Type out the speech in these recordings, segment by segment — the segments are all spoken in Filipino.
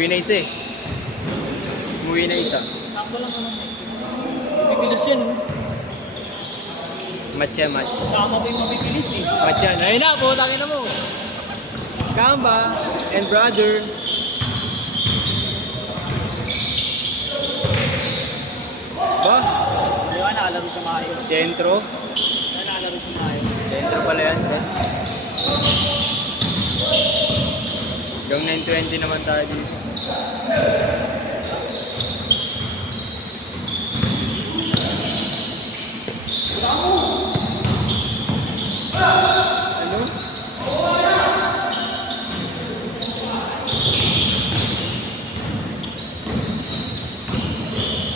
Umuwi na isa eh. Umuwi na isa. Takbo lang naman eh. Mabibilis yan oh. Match yan, match. Sama ba yung mabibilis eh. Match yan. Ayun na, putangin na mo. Kamba and brother. Ba? Di ba nakalaro sa maayos? Sentro. Di ba nakalaro sa maayos? Sentro pala yan. Yung 920 naman tayo dito. Ano?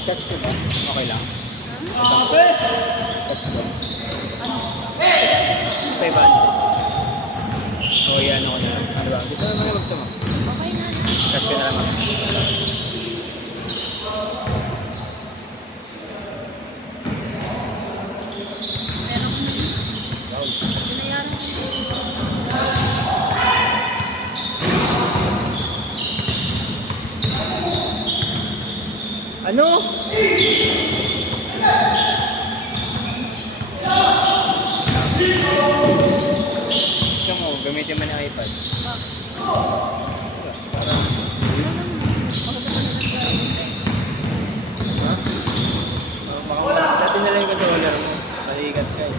Catch ko ba? Okay lang. Catch ko. Okay ba? O yan ako na lang. Ano ba? Gusto naman yung magsama. Okay na. Catch ko na lang ako. Meron ko na. Binayaran ko. Ano? Gusto mo, gamitin mo ng iPad. Dati na lang yung controller mo. Malikat ka eh.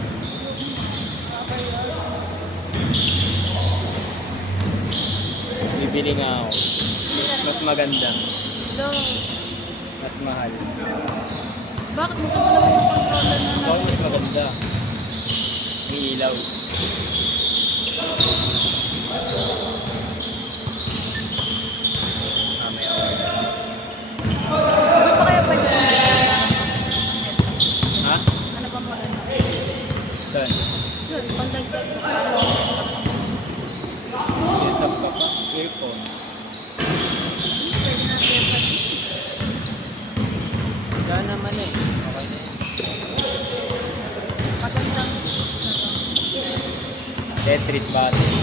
Bibili nga ako. Mas maganda. Hello. Mas mahal. Bakit mo naman yung controller na Ikaw mas maganda. May ilaw. May okay. Ano pa kaya pwede na? Ha? Ano pa maganda? Saan? Yun, pandagdag ko. Laptop ka pa? Earphone. Pwede na siya. Wala naman eh. Okay na yun. Magandang Tetris battery.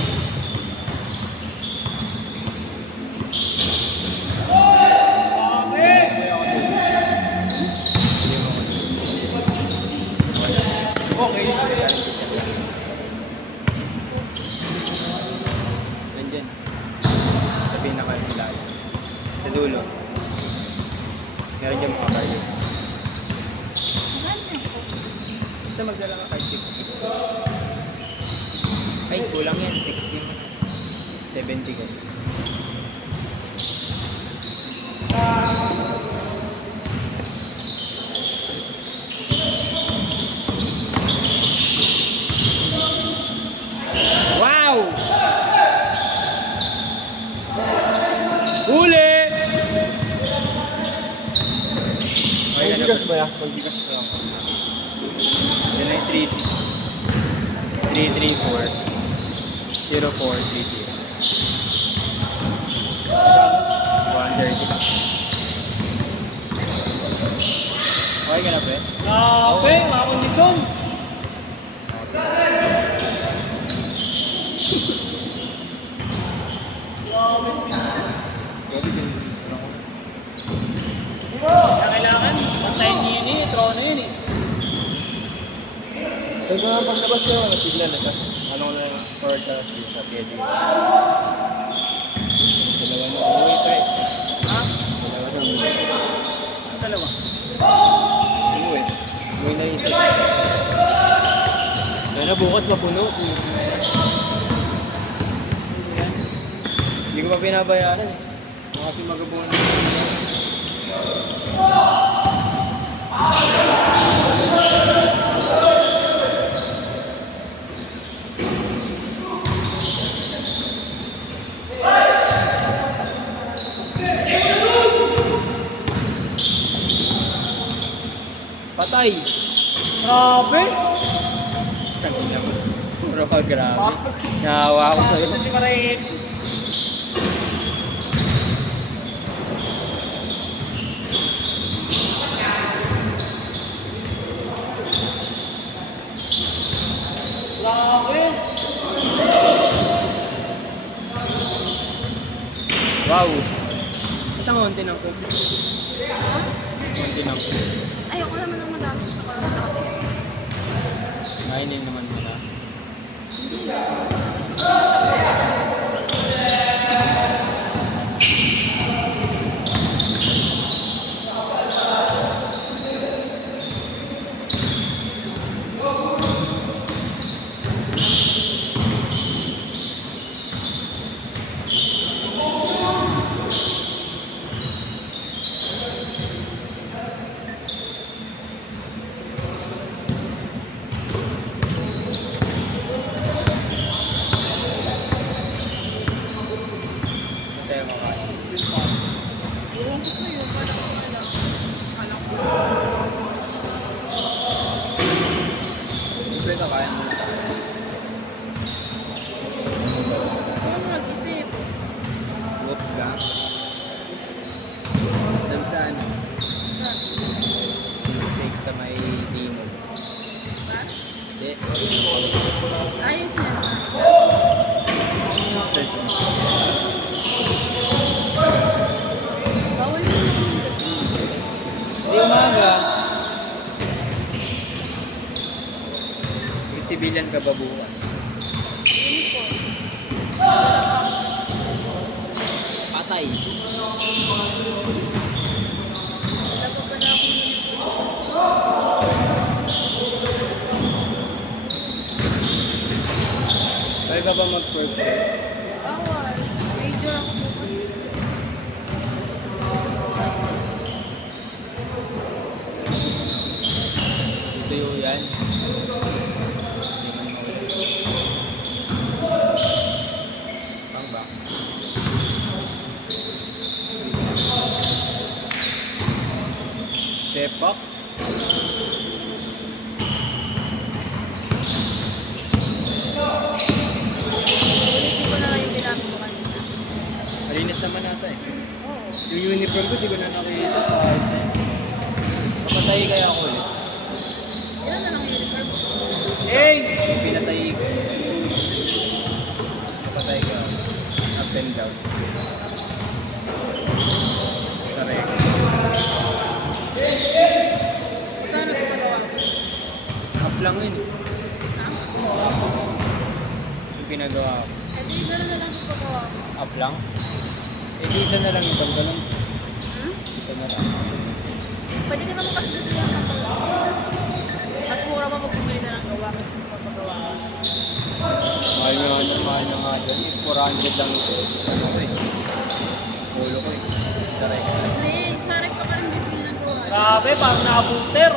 Okay. Nandyan. Sa pinaka-ilalim. Sa dulo. Meron dyan mga card. Basta magdala ka card tick. Ay, kulang yan. 60. 70 ka. Wow! Huli! Pag-gigas ba yan? Pag-gigas ba yan? Yan ay 36 334 0430 130. Okay ka na, pre? Grabe, mga kondisyon. Grabe din. Kaya kailangan, pantayin niyo yun eh, trono yun eh. Pag mga paglabas ko, natiglan na. Tapos ano na yung forward ka na speed sa PSA. Dalawa na uwi, pre. Ha? Dalawa na uwi. Ang dalawa. Uwi. Uwi na isa. Yan na, bukas mapuno. Hindi ko pa binabayaran eh. Kasi magabuhan na. Patay! Grabe! Tangin na mo. Puro ka grabe. Nahawa ako sa'yo. Ito si Marayin. Grabe! Wow! konti ng cook. Konti ng cook. Ayoko naman ng madami sa parang nakatingin. Kainin naman mo na. Tayo makain. Ewan ko sa'yo, parang wala. Alam ko. Siyempre kakain mo na tayo. Huwag mo mag-isip. Look ka. Doon sa ano? Steak sa may dino. Ha? Hindi. Ayun siya na. Bawal mo naman yung gabi. Hindi umaga. May civilian ka ba bukas? Uniform. Patay. Wala pa pala ako ng uniform. Pwede ka ba mag-work sir? Bawal. Major ako bukas. Tuyo yan. Pang ba? Step up. Ulitin ko na lang yung ginamit ko kanina. Malinis naman nata eh. Oo. Yung uniform ko, di ko na nakita. Kapatay kaya ako eh. Yan na lang yung uniform ko. Hey! Yung pinatay ko. Kapatay ka. Up and down. Correct. Magkano ito pagawa ko? Up lang yun eh. Ha? Yung pinagawa ko. Eh di gano'n na lang ito pagawa ko. Up lang? Eh di isa na lang yung paggalong. Hmm? Isa na lang. Pwede ka naman kasi bibigyan ng pagawa. Mas mura pa pag bumili na ng gawa kasi pagpagawa ko. Mahal na nga dyan. 400 lang ito. Ano ko eh. Ulo ko eh. Correct. Hindi, sarek ka pa rin bibili ng gawa. Grabe, parang naka-booster.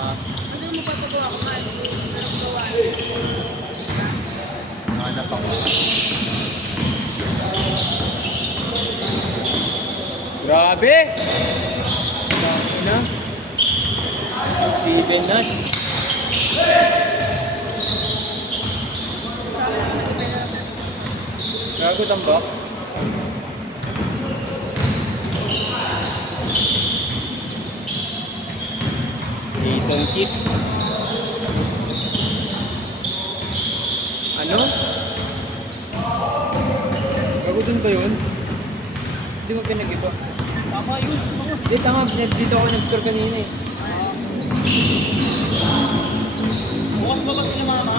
Ah, Kasi kung magpapagawa ko, mahal ko ng gawa. hanap ako. Grabe! Grabe na. Steven Nash. Gago tambak. Jason Kidd. Ano? Gago dun ba yun? Hindi mo pinag-iba. Tama yun. Hindi, tama. Dito ako nag-score kanina eh. Bukas ba kasi ni mama?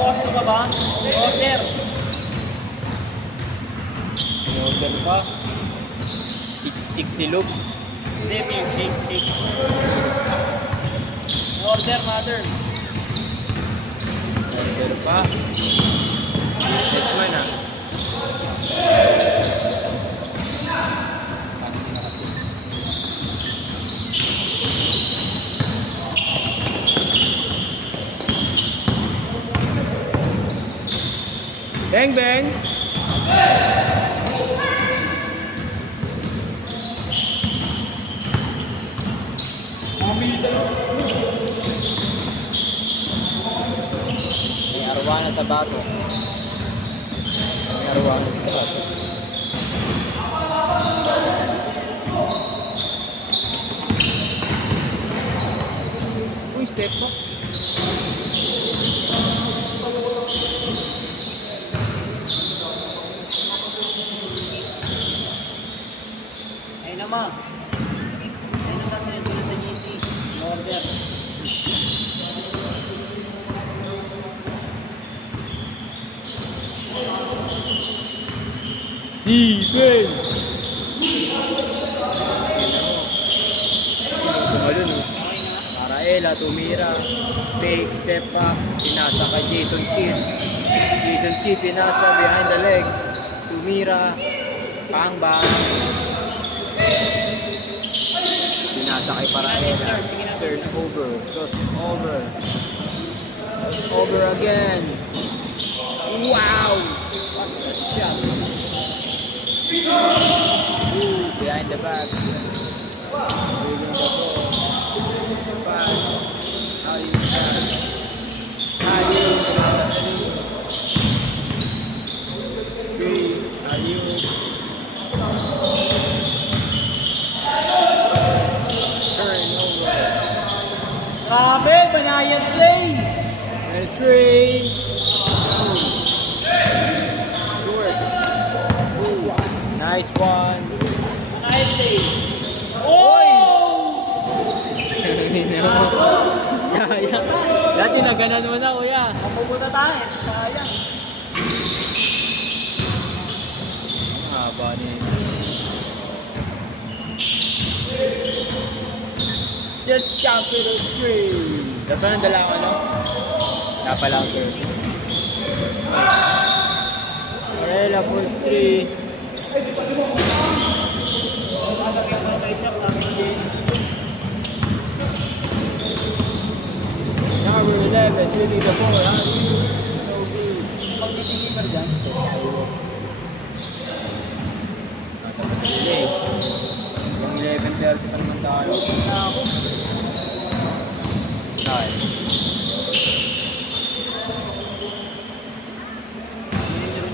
Bukas ka ba ba? Order. In-order pa. Chik silog. Hindi, big. Order, mother. Order pa. Businessman ah. Bang bang! May arwana sa bato. May arwana sa bato. Uy, step mo. Ayun naman. Ayun naman sa nito sa GC. Order. Defense! Tumalun, no? Paraela, tumira. Fake, step back. Pinasa kay Jason Kidd. Jason Kidd, pinasa behind the legs. Tumira. Bang, bang. Pinasa kay Paraela. Turnover. Crossover. Crossover again. Wow! What a shot. Ooh, behind the back. Dribbling the ball. Pass. Ayun na. Ayun. Ayun. Turnover. Grabe, banayad play. Well trained. Short. Ooh, nice one. Banayad play. Oh! Sayang. Dati naganan mo na, kuya. Mapupunta tayo. Sayang. Ang haba niya. Just capital 3. Dapat nang dala ko, ano? Dapat lang service. Arela for 3. Magagawin ko kay Chuck sa akin. Number 11, really the ball. How do you? No good. Pagtitingin ka dyan. Delay. Yung 11:30 pa naman tayo. Tayo.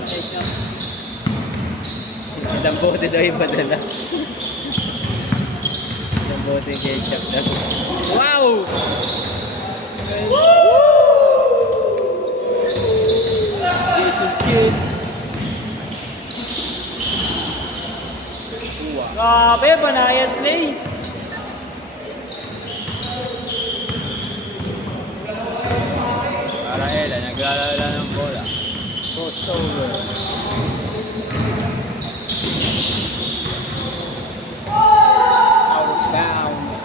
Kay Chuck. Isang bote daw yung padala. Isang bote yung ketchup daw. Wow! Jason Kidd. Grabe, banayad play. Paraela, naglalala ng bola. Crossover. Out of bounds.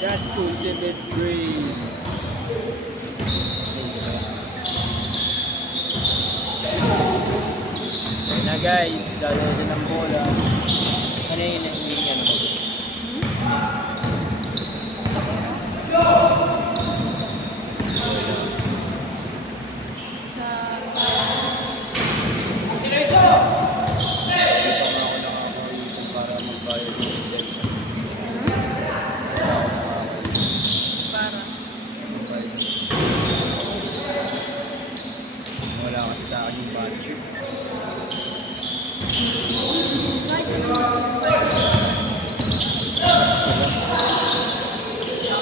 Just pushing the dream. Ayun na guys, dalawa din ang bola. Ano yung hinihingan mo? Sa... Hindi pa nga ako nakakuha para magbayad ng debt. Para. Wala kasi sa akin yung budget. Kahit ano kasi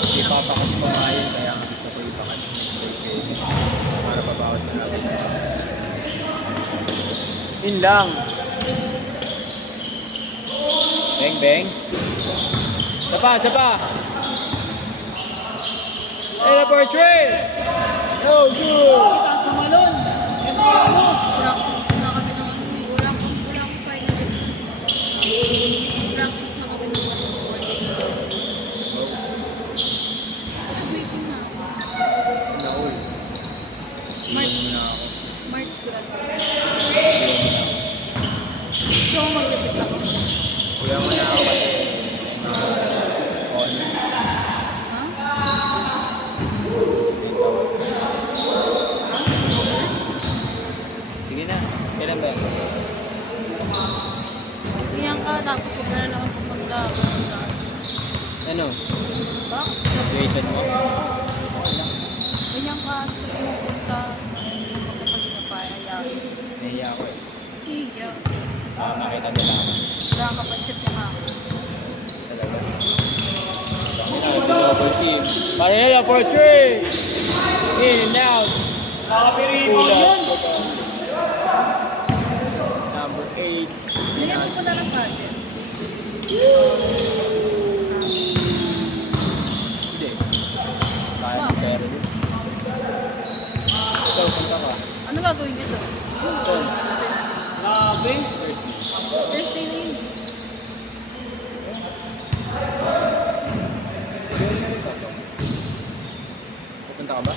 Hindi pa pakas kumain, kaya ang gusto ko ipakas. Para babawas na natin. Yun lang. Bang bang. Sapa, sapa. Ela for 3. No good. Sa malon. Ito ano. practice ko na kami ng ano eh. Wala akong final exam. Practice na kami ng ano. Waiting na ako. Naul. March. Iwan mo na ako. March graduate. Iwan mo na ako. So, mag-repeat ako. Iwan mo na ako kasi honors. Ha? Ano? Bakit? Graduation mo? Ganyan ka, pumunta. Kapag hindi ka pa, hayaan. Nahiya ako eh. Iya. Makita nila ako. Wala ka pa chat ka nga. Talaga. Double team. Manila for 3! In and out. Kulang. Number 8. Ganyan ko na ng budget. Hindi. Sayang pero din. Ikaw, punta ka. Ano gagawin niyo doon? Saan? Grabe. Thursday na yun. Pupunta ka ba?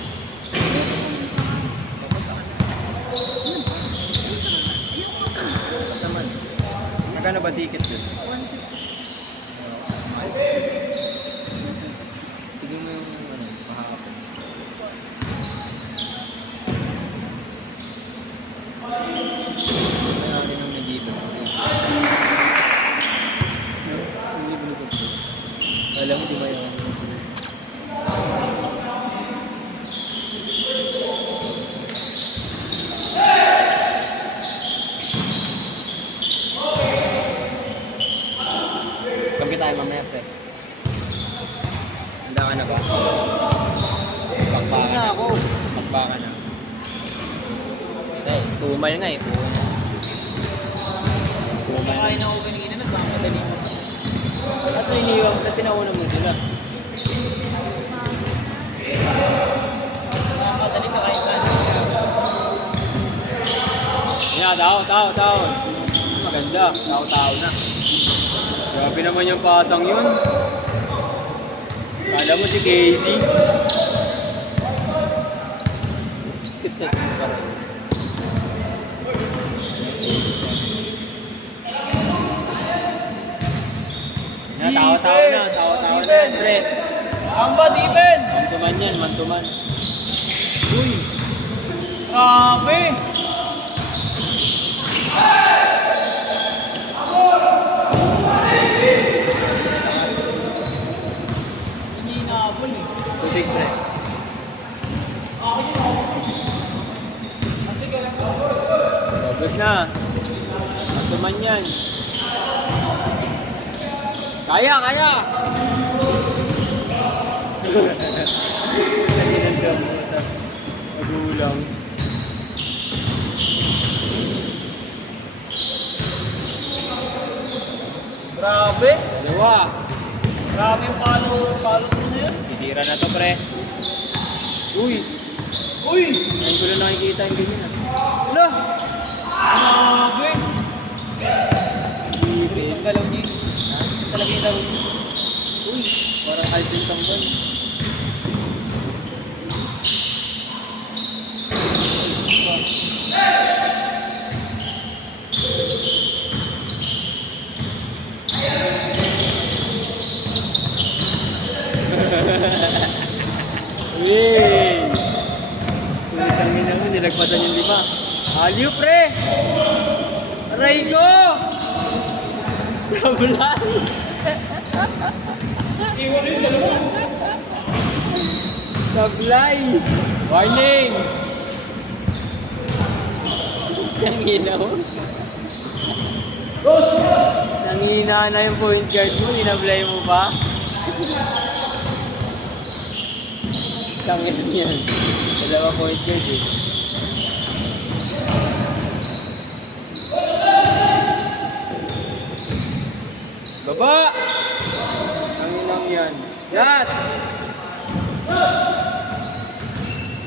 Dapat naman. Magkano ba ticket dun? 150. Tignan mo yung ano, kahapon. Kaya natin ang nag-iiba. Nag-iiba na sa alam mo, di ba yun? Kami tayo mamaya, Flex. Handa ka na ba? Pakbaka na ako. Pakbaka na. Eh, tumal nga eh. Tumal. Kakain ako kanina, nagmamadali ko. At iniwang na tinauna mo sila. Nakamadali ka kain saan. Yeah, tao. Maganda. Tao na. Grabe naman yung pasang yun. Kala mo si Katie. Tao na yan, pre. Amba, Dipen! Mantuman. Uy! Grabe! Hindi inaabol eh. Tubig, pre. Tubig na. Mantuman yan. Kaya! Lagi ng drum mo ito. Magulang. Grabe! Dalawa. Grabe yung palo mo na yun. Titira na to, pre. Uy! Uy! Ngayon ko na nakikita yung ganyan. Hala! Grabe! Ang galaw niya. Ang talaga yung laro niya. Uy! Parang Alvin Tambay. Yay! Putang ina mo, nilagpasan yung 5. Aliw, pre! Aray ko! Sablay! Iwan yung dalawa. Sablay! Warning! Nangina mo? Nangina na yung point guard mo, inablay mo pa? Tangin yan. 2 point guard eh. Baba! Tangin lang yan. Last!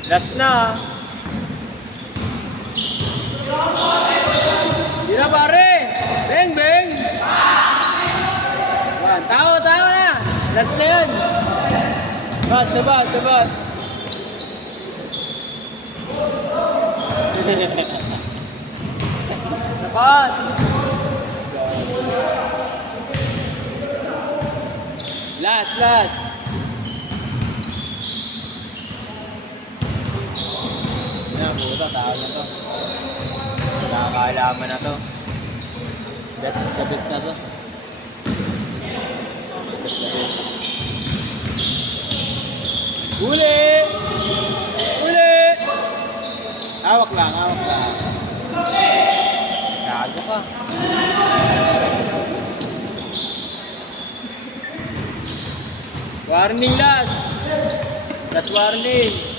Last na! Hindi na pare! Beng! Tao na! Last na yun! Bas! Lapas! Last! Yan, puta, tao na to. Nakakaalaman na to. Best of the best na to. Best of the best. Uli! Uli! Hawak lang, hawak lang. Gago ka. Warning last! Last warning!